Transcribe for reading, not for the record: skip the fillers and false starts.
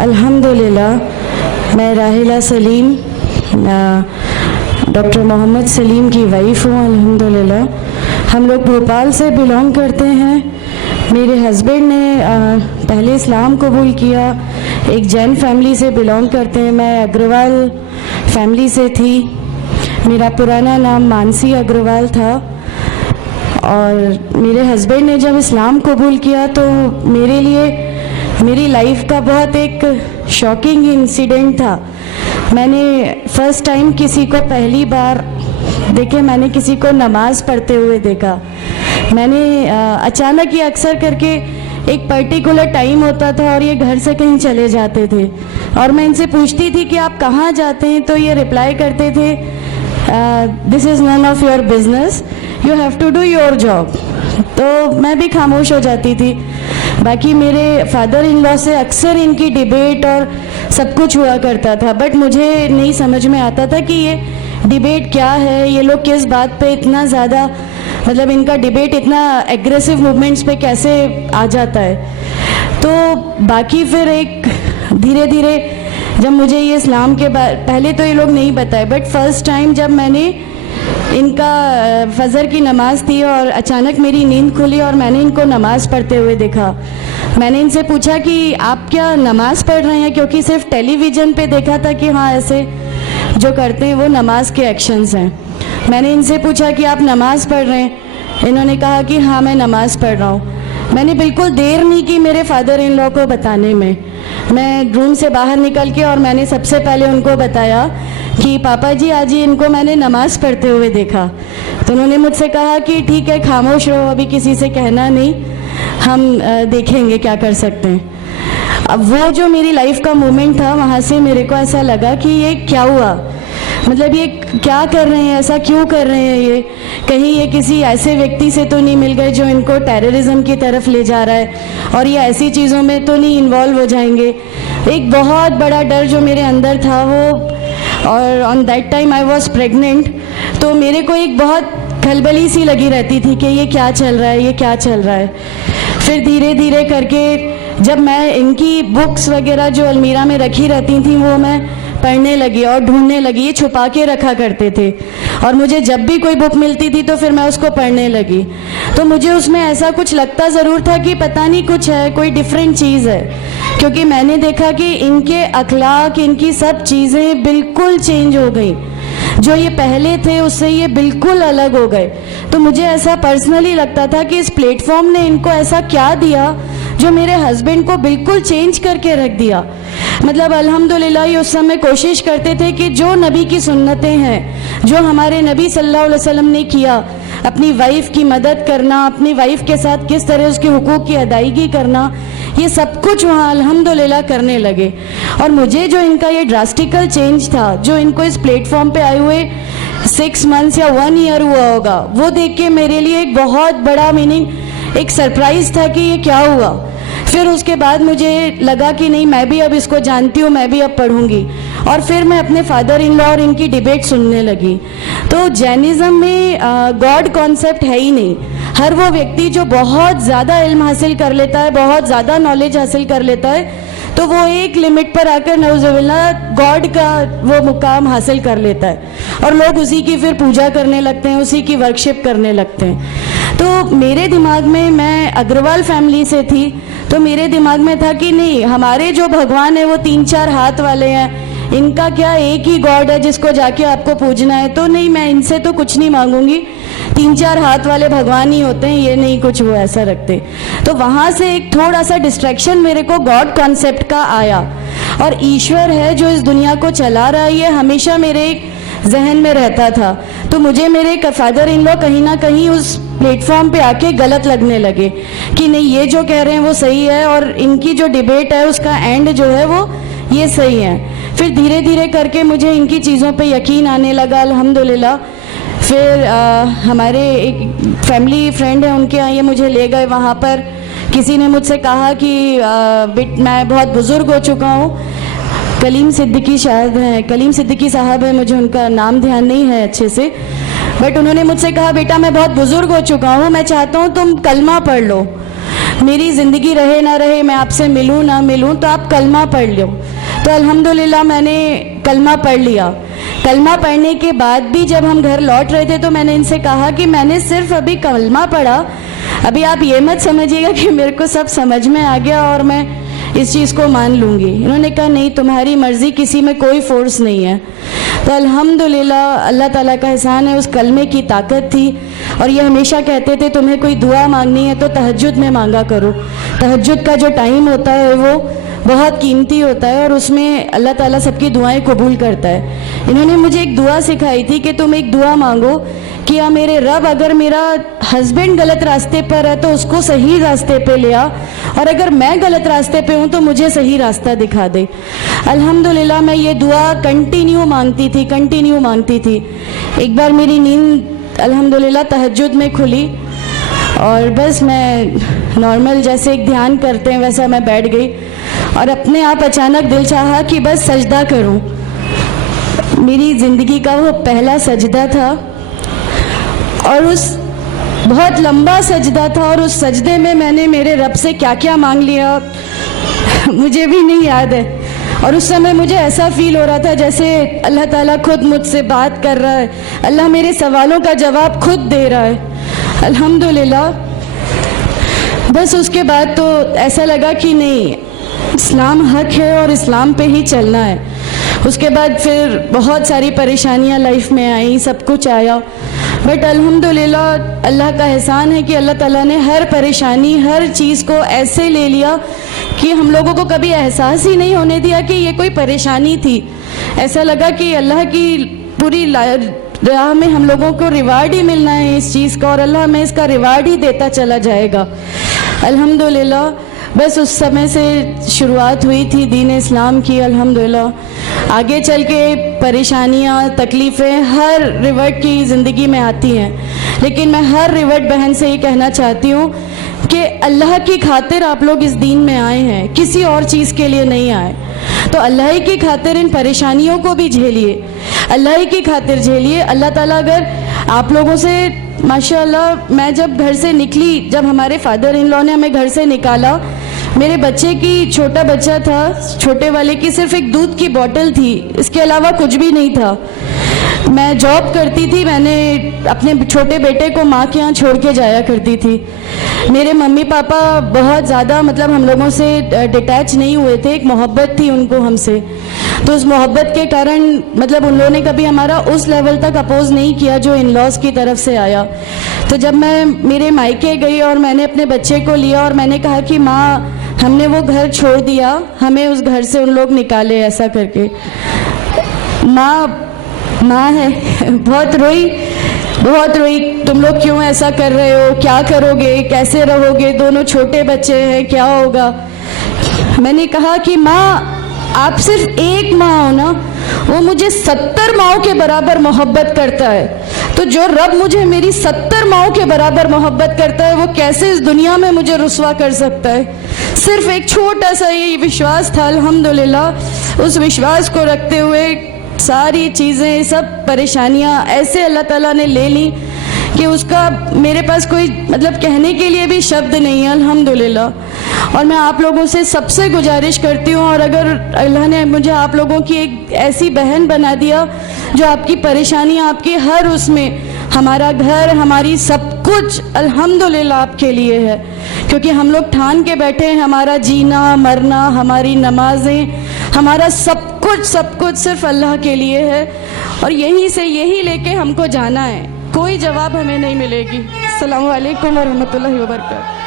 अल्हम्दुलिल्लाह मैं राहिला सलीम डॉक्टर मोहम्मद सलीम की वाइफ हूँ। अल्हम्दुलिल्लाह हम लोग भोपाल से बिलोंग करते हैं। मेरे हस्बैंड ने पहले इस्लाम कबूल किया, एक जैन फैमिली से बिलोंग करते हैं। मैं अग्रवाल फैमिली से थी। मेरा पुराना नाम मानसी अग्रवाल था और मेरे हस्बैंड ने जब इस्लाम कबूल किया तो मेरे लिए मेरी लाइफ का बहुत एक शॉकिंग इंसिडेंट था। मैंने फर्स्ट टाइम किसी को पहली बार देखे, मैंने किसी को नमाज़ पढ़ते हुए देखा। मैंने अचानक ही अक्सर करके एक पर्टिकुलर टाइम होता था और ये घर से कहीं चले जाते थे और मैं इनसे पूछती थी कि आप कहाँ जाते हैं, तो ये रिप्लाई करते थे this is none of your business, you have to do your job. तो मैं भी खामोश हो जाती थी। बाकी मेरे फादर इन लॉ से अक्सर इनकी डिबेट और सब कुछ हुआ करता था, बट मुझे नहीं समझ में आता था कि ये डिबेट क्या है, ये लोग किस बात पे इतना ज़्यादा, मतलब इनका डिबेट इतना एग्रेसिव मूवमेंट्स पे कैसे आ जाता है। तो बाकी फिर एक धीरे धीरे जब मुझे ये इस्लाम के पहले तो ये लोग नहीं बताए, बट फर्स्ट टाइम जब मैंने इनका फजर की नमाज़ थी और अचानक मेरी नींद खुली और मैंने इनको नमाज़ पढ़ते हुए देखा। मैंने इनसे पूछा कि आप क्या नमाज़ पढ़ रहे हैं, क्योंकि सिर्फ टेलीविज़न पे देखा था कि हाँ ऐसे जो करते हैं वो नमाज के एक्शंस हैं। मैंने इनसे पूछा कि आप नमाज़ पढ़ रहे हैं, इन्होंने कहा कि हाँ मैं नमाज़ पढ़ रहा हूँ। मैंने बिल्कुल देर नहीं की मेरे फादर इन लॉ को बताने में। मैं रूम से बाहर निकल के और मैंने सबसे पहले उनको बताया कि पापा जी आज ही इनको मैंने नमाज़ पढ़ते हुए देखा। तो उन्होंने मुझसे कहा कि ठीक है खामोश रहो, अभी किसी से कहना नहीं, हम देखेंगे क्या कर सकते हैं। अब वो जो मेरी लाइफ का मोमेंट था, वहाँ से मेरे को ऐसा लगा कि ये क्या हुआ, मतलब ये क्या कर रहे हैं, ऐसा क्यों कर रहे हैं, ये कहीं ये किसी ऐसे व्यक्ति से तो नहीं मिल गए जो इनको टेररिज्म की तरफ ले जा रहा है और ये ऐसी चीज़ों में तो नहीं इन्वॉल्व हो जाएंगे। एक बहुत बड़ा डर जो मेरे अंदर था वो, और on that time I was pregnant, तो मेरे को एक बहुत खलबली सी लगी रहती थी कि ये क्या चल रहा है, ये क्या चल रहा है। फिर धीरे धीरे करके जब मैं इनकी बुक्स वगैरह जो अलमीरा में रखी रहती थी वो मैं पढ़ने लगी और ढूंढने लगी। ये छुपा के रखा करते थे और मुझे जब भी कोई बुक मिलती थी तो फिर मैं उसको पढ़ने लगी। तो मुझे उसमें ऐसा कुछ लगता ज़रूर था कि पता नहीं कुछ है, कोई डिफरेंट चीज़ है, क्योंकि मैंने देखा कि इनके अखलाक, इनकी सब चीज़ें बिल्कुल चेंज हो गई। जो ये पहले थे उससे ये बिल्कुल अलग हो गए। तो मुझे ऐसा पर्सनली लगता था कि इस प्लेटफॉर्म ने इनको ऐसा क्या दिया जो मेरे हस्बैंड को बिल्कुल चेंज करके रख दिया। मतलब अल्हम्दुलिल्लाह ये उस समय कोशिश करते थे कि जो नबी की सुन्नतें हैं, जो हमारे नबी सल्लल्लाहु अलैहि वसल्लम ने किया, अपनी वाइफ की मदद करना, अपनी वाइफ के साथ किस तरह उसके हुकूक की अदायगी करना, ये सब कुछ वहाँ अल्हम्दुलिल्लाह करने लगे। और मुझे जो इनका ये ड्रास्टिकल चेंज था, जो इनको इस प्लेटफॉर्म पे आए हुए 6 मंथ्स या 1 ईयर हुआ होगा, वो देख के मेरे लिए एक बहुत बड़ा मीनिंग, एक सरप्राइज़ था कि ये क्या हुआ। फिर उसके बाद मुझे लगा कि नहीं, मैं भी अब इसको जानती हूँ, मैं भी अब पढ़ूंगी। और फिर मैं अपने फादर इन लॉ और इनकी डिबेट सुनने लगी। तो जैनिज़्म में गॉड कॉन्सेप्ट है ही नहीं। हर वो व्यक्ति जो बहुत ज़्यादा इल्म हासिल कर लेता है, बहुत ज़्यादा नॉलेज हासिल कर लेता है, तो वो एक लिमिट पर आकर नऊज़ुबिल्लाह गॉड का वो मुकाम हासिल कर लेता है और लोग उसी की फिर पूजा करने लगते हैं, उसी की वर्शिप करने लगते हैं। तो मेरे दिमाग में, मैं अग्रवाल फैमिली से थी, तो मेरे दिमाग में था कि नहीं, हमारे जो भगवान है वो 3-4 हाथ वाले हैं, इनका क्या एक ही गॉड है जिसको जाके आपको पूजना है। तो नहीं, मैं इनसे तो कुछ नहीं मांगूंगी, 3-4 हाथ वाले भगवान ही होते हैं, ये नहीं कुछ वो ऐसा रखते। तो वहाँ से एक थोड़ा सा डिस्ट्रैक्शन मेरे को गॉड कॉन्सेप्ट का आया, और ईश्वर है जो इस दुनिया को चला रहा है, ये हमेशा मेरे जहन में रहता था। तो मुझे मेरे फादर इन लॉ कहीं ना कहीं उस प्लेटफॉर्म पे आके गलत लगने लगे कि नहीं, ये जो कह रहे हैं वो सही है और इनकी जो डिबेट है उसका एंड जो है वो ये सही है। फिर धीरे धीरे करके मुझे इनकी चीज़ों पे यकीन आने लगा अल्हम्दुलिल्लाह। फिर हमारे एक फैमिली फ्रेंड है, उनके यहाँ ये मुझे ले गए। वहाँ पर किसी ने मुझसे कहा कि मैं बहुत बुज़ुर्ग हो चुका हूँ, कलीम सिद्दीकी शायद हैं, कलीम सिद्दीकी साहब है, मुझे उनका नाम ध्यान नहीं है अच्छे से, बट उन्होंने मुझसे कहा बेटा मैं बहुत बुज़ुर्ग हो चुका हूँ, मैं चाहता हूँ तुम कलमा पढ़ लो। मेरी ज़िंदगी रहे ना रहे, मैं आपसे मिलूँ ना मिलूँ, तो आप कलमा पढ़ लो। तो अल्हम्दुलिल्लाह मैंने कलमा पढ़ लिया। कलमा पढ़ने के बाद भी जब हम घर लौट रहे थे तो मैंने इनसे कहा कि मैंने सिर्फ अभी कलमा पढ़ा, अभी आप ये मत समझिएगा कि मेरे को सब समझ में आ गया और मैं इस चीज़ को मान लूँगी। इन्होंने कहा नहीं, तुम्हारी मर्ज़ी, किसी में कोई फोर्स नहीं है। तो अल्हम्दुलिल्लाह अल्लाह ताला का एहसान है, उस कलमे की ताकत थी। और ये हमेशा कहते थे तुम्हें कोई दुआ मांगनी है तो तहज्जुद में मांगा करो। तहज्जुद का जो टाइम होता है वो बहुत कीमती होता है और उसमें अल्लाह ताला सबकी दुआएं कबूल करता है। इन्होंने मुझे एक दुआ सिखाई थी कि तुम एक दुआ मांगो कि या मेरे रब, अगर मेरा हस्बैंड गलत रास्ते पर है तो उसको सही रास्ते पे ले आ, और अगर मैं गलत रास्ते पे हूँ तो मुझे सही रास्ता दिखा दे। अल्हम्दुलिल्लाह मैं ये दुआ कंटिन्यू मांगती थी। एक बार मेरी नींद अल्हम्दुलिल्लाह तहज्जुद में खुली और बस मैं नॉर्मल जैसे एक ध्यान करते हैं वैसा मैं बैठ गई और अपने आप अचानक दिल चाहा कि बस सजदा करूं। मेरी ज़िंदगी का वो पहला सजदा था और उस बहुत लंबा सजदा था और उस सजदे में मैंने मेरे रब से क्या क्या मांग लिया मुझे भी नहीं याद है। और उस समय मुझे ऐसा फील हो रहा था जैसे अल्लाह ताला खुद मुझसे बात कर रहा है, अल्लाह मेरे सवालों का जवाब खुद दे रहा है। अल्हम्दुलिल्लाह बस उसके बाद तो ऐसा लगा कि नहीं, इस्लाम हक है और इस्लाम पे ही चलना है। उसके बाद फिर बहुत सारी परेशानियां लाइफ में आई, सब कुछ आया, बट अल्हम्दुलिल्लाह अल्लाह का एहसान है कि अल्लाह ताला ने हर परेशानी, हर चीज़ को ऐसे ले लिया कि हम लोगों को कभी एहसास ही नहीं होने दिया कि ये कोई परेशानी थी। ऐसा लगा कि अल्लाह की पूरी राह में हम लोगों को रिवार्ड ही मिलना है इस चीज़ का और अल्लाह हमें इसका रिवार्ड ही देता चला जाएगा। अल्हम्दुलिल्लाह बस उस समय से शुरुआत हुई थी दीन इस्लाम की। अल्हम्दुलिल्लाह आगे चल के परेशानियाँ, तकलीफ़ें हर रिवर्ट की ज़िंदगी में आती हैं, लेकिन मैं हर रिवर्ट बहन से ये कहना चाहती हूँ कि अल्लाह की खातिर आप लोग इस दीन में आए हैं, किसी और चीज़ के लिए नहीं आए। तो अल्लाह ही की खातिर इन परेशानियों को भी झेलिए, अल्लाह ही की खातिर झेलिए। अल्लाह ताला अगर आप लोगों से, माशाअल्लाह मैं जब घर से निकली, जब हमारे फादर इन लॉ ने हमें घर से निकाला, मेरे बच्चे की, छोटा बच्चा था, छोटे वाले की सिर्फ एक दूध की बोतल थी, इसके अलावा कुछ भी नहीं था। मैं जॉब करती थी, मैंने अपने छोटे बेटे को माँ के यहाँ छोड़ के जाया करती थी। मेरे मम्मी पापा बहुत ज़्यादा मतलब हम लोगों से डिटैच नहीं हुए थे, एक मोहब्बत थी उनको हमसे, तो उस मोहब्बत के कारण मतलब उन लोगों ने कभी हमारा उस लेवल तक अपोज नहीं किया जो इन लॉज की तरफ से आया। तो जब मैं मेरे मायके गई और मैंने अपने बच्चे को लिया और मैंने कहा कि माँ हमने वो घर छोड़ दिया, हमें उस घर से उन लोग निकाले, ऐसा करके माँ है बहुत रोई, तुम लोग क्यों ऐसा कर रहे हो, क्या करोगे, कैसे रहोगे, दोनों छोटे बच्चे हैं, क्या होगा। मैंने कहा कि माँ आप सिर्फ एक माँ हो ना, वो मुझे 70 माँओं के बराबर मोहब्बत करता है, तो जो रब मुझे मेरी 70 माँओं के बराबर मोहब्बत करता है वो कैसे इस दुनिया में मुझे रुस्वा कर सकता है। सिर्फ एक छोटा सा ये विश्वास था। अल्हम्दुलिल्लाह उस विश्वास को रखते हुए सारी चीज़ें, सब परेशानियाँ ऐसे अल्लाह ताला ने ले ली कि उसका मेरे पास कोई मतलब कहने के लिए भी शब्द नहीं है। अल्हम्दुलिल्लाह। और मैं आप लोगों से सबसे गुजारिश करती हूँ, और अगर अल्लाह ने मुझे आप लोगों की एक ऐसी बहन बना दिया जो आपकी परेशानी, आपकी हर उसमें, हमारा घर, हमारी सब कुछ अल्हम्दुलिल्लाह आपके लिए है, क्योंकि हम लोग ठान के बैठे हैं हमारा जीना मरना, हमारी नमाजें, हमारा सब कुछ सिर्फ अल्लाह के लिए है और यहीं से यही लेके हमको जाना है, कोई जवाब हमें नहीं मिलेगी। अस्सलामु अलैकुम वरहमतुल्लाहि वबरकातुहू।